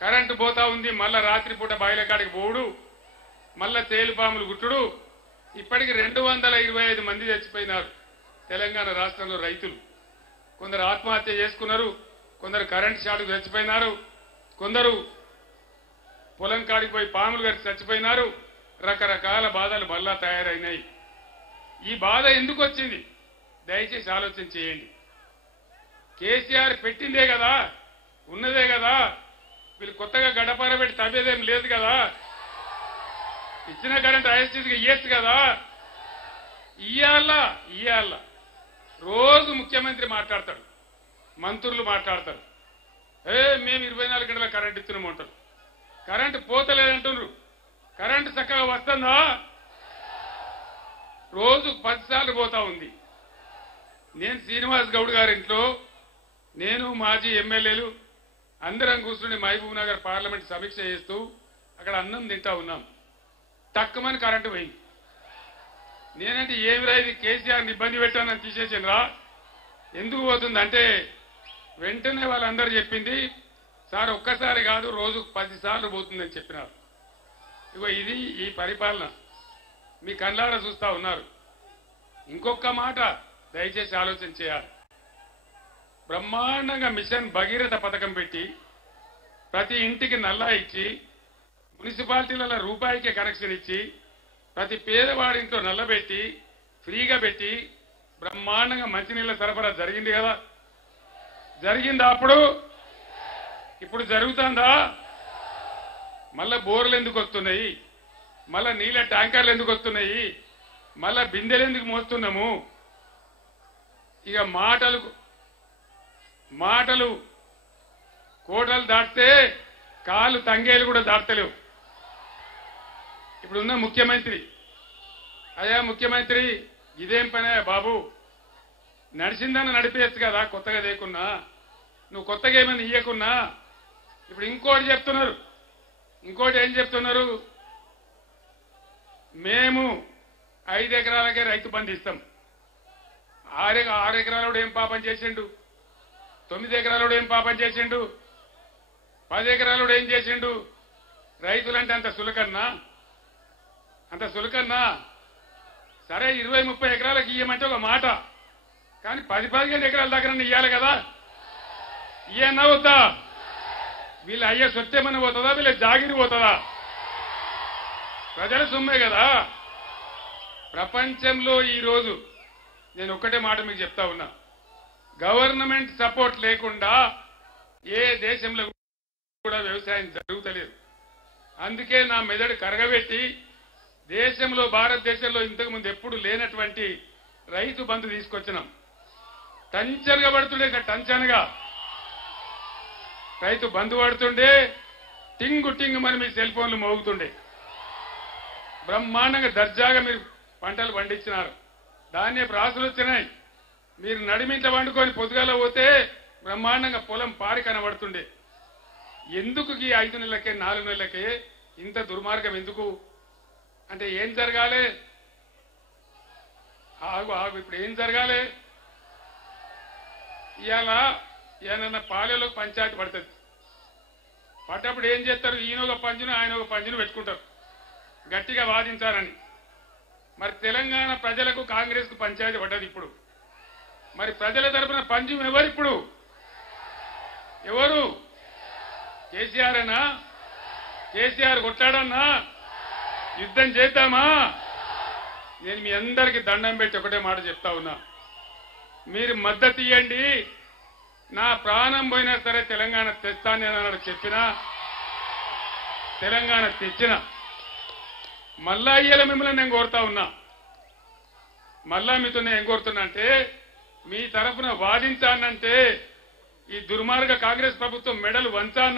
Current పోతా ఉంది, మళ్ళా రాత్రిపూట బాయిల కాడికి పోవుడు, మళ్ళా తేలుపాములు గుట్టుడు. ఇప్పటికి 225 మంది చచ్చిపోయినారు తెలంగాణ రాష్ట్రంలో రైతులు. కొందరు ఆత్మహత్య చేసుకున్నారు, కొందరు కరెంటు షాటుకు చచ్చిపోయినారు, కొందరు పొలం కాడికి పోయి పాములు గడిచి చచ్చిపోయినారు. రకరకాల బాధలు మళ్ళా తయారైనాయి. ఈ బాధ ఎందుకు వచ్చింది? దయచేసి ఆలోచన చేయండి. కేసీఆర్ పెట్టిందే కదా, ఉన్నదే కదా, వీళ్ళు కొత్తగా గడపార పెట్టి తవ్వేదేం లేదు కదా, ఇచ్చిన కరెంట్ ఐఎస్టీసీకి ఇయ్యచ్చు కదా. ఇయ్యాల రోజు ముఖ్యమంత్రి మాట్లాడతాడు, మంత్రులు మాట్లాడతారు, మేము 24 గంటల కరెంట్ ఇస్తున్నామంటారు. కరెంటు పోతలేదంటున్నారు. కరెంటు చక్కగా వస్తుందా? రోజు 10 సార్లు పోతా ఉంది. నేను శ్రీనివాస్ గౌడ్ గారింట్లో, నేను మాజీ ఎమ్మెల్యేలు అందరం కూర్చుని మహబూబ్ నగర్ పార్లమెంట్ సమీక్ష చేస్తూ అక్కడ అన్నం తింటా ఉన్నాం. తక్కువని కరెంటు పోయింది. నేనంటే ఏమిరా ఇది, కేసీఆర్ని ఇబ్బంది పెట్టానని తీసేసానురా. ఎందుకు పోతుందంటే వెంటనే వాళ్ళందరూ చెప్పింది, సార్ ఒక్కసారి కాదు రోజుకు 10 సార్లు పోతుందని చెప్పినారు. ఇగో ఇది ఈ పరిపాలన మీ కళ్ళారా చూస్తా ఉన్నారు. ఇంకొక మాట దయచేసి ఆలోచన చేయాలి. బ్రహ్మాండంగా మిషన్ భగీరథ పథకం పెట్టి ప్రతి ఇంటికి నల్లా ఇచ్చి, మున్సిపాలిటీలలో రూపాయికే కనెక్షన్ ఇచ్చి, ప్రతి పేదవాడి ఇంట్లో నల్లబెట్టి ఫ్రీగా పెట్టి బ్రహ్మాండంగా మంచినీళ్ళ సరఫరా జరిగింది కదా. జరిగిందా? అప్పుడు ఇప్పుడు జరుగుతుందా? మళ్ళా బోర్లు ఎందుకు వస్తున్నాయి? మళ్ళా నీళ్ళ ట్యాంకర్లు ఎందుకు వస్తున్నాయి? మళ్ళా బిందెలు ఎందుకు మోస్తున్నాము? ఇక మాటలు కోటలు దాటితే కాళ్ళు తంగేలు కూడా దాటలేవు. ఇప్పుడున్న ముఖ్యమంత్రి, అయ్యా ముఖ్యమంత్రి ఇదేం పనే బాబు, నడిచిందని నడిపేయచ్చు కదా కొత్తగా లేకున్నా, నువ్వు కొత్తగా ఏమైనా ఇయ్యకున్నా. ఇప్పుడు ఇంకోటి చెప్తున్నారు. ఇంకోటి ఏం చెప్తున్నారు? మేము 5 ఎకరాలకే రైతు బంధు ఇస్తాం. 6 ఎకరాలు ఏం పాపం చేసిండు? 9 ఎకరాలు ఏం పాపం చేసిండు? 10 ఎకరాలు ఏం చేసిండు? రైతులంటే అంత సులకన్నా? సరే 20-30 ఎకరాలకు ఇయ్యమంటే ఒక మాట, కానీ 10-15 ఎకరాల దగ్గర ఇయ్యాలి కదా. ఇయ్యన్నా వద్దా? వీళ్ళ అయ్యే సొత్తేమని పోతుందా? వీళ్ళ జాగిరి పోతుందా? ప్రజల సొమ్మే కదా. ప్రపంచంలో ఈరోజు నేను ఒక్కటే మాట మీకు చెప్తా ఉన్నా, గవర్నమెంట్ సపోర్ట్ లేకుండా ఏ దేశంలో కూడా వ్యవసాయం జరుగుతలేదు. అందుకే నా మెదడు కరగబెట్టి దేశంలో, భారతదేశంలో ఇంతకుముందు ఎప్పుడు లేనటువంటి రైతు బంధు తీసుకొచ్చినాం. టంచనగా పడుతుండే, టంచనగా రైతు బంధు పడుతుండే, టింగు మరి మీ సెల్ ఫోన్లు మోగుతుండే. బ్రహ్మాండంగా దర్జాగా మీరు పంటలు పండించినారు. ధాన్యపు రాసులు వచ్చినాయి. మీరు నడిమింట వండుకొని పొద్దుగాల పోతే బ్రహ్మాండంగా పొలం పారి కనబడుతుండే. ఎందుకు ఈ 5 నెలలకే 4 నెలలకే ఇంత దుర్మార్గం ఎందుకు? అంటే ఏం జరగాలి? ఆగు ఇప్పుడు ఏం జరగాలి? ఇవాళ ఏమన్నా పాలెలో పంచాయతీ పడుతుంది. పడ్డప్పుడు ఏం చేస్తారు? ఈయన ఒక పంచును ఆయన ఒక పంచును పెట్టుకుంటారు గట్టిగా వాదించాలని. మరి తెలంగాణ ప్రజలకు కాంగ్రెస్ కు పంచాయతీ పడ్డది. ఇప్పుడు మరి ప్రజల తరపున పంచం ఎవరు? ఇప్పుడు ఎవరు? కేసీఆర్ అనా? కేసీఆర్ కొట్టాడన్నా? యుద్ధం చేద్దామా? నేను మీ అందరికీ దండం పెట్టి ఒకటే మాట చెప్తా ఉన్నా, మీరు మద్దతు ఇవ్వండి. నా ప్రాణం పోయినా సరే తెలంగాణ తెస్తానని చెప్పినా తెలంగాణ తెచ్చిన మళ్ళా ఇయ్యాల మిమ్మల్ని నేను కోరుతా ఉన్నా. మళ్ళా మీతో ఏం కోరుతున్నా అంటే, మీ తరఫున వాదించానంటే ఈ దుర్మార్గ కాంగ్రెస్ ప్రభుత్వం మెడలు వంచాన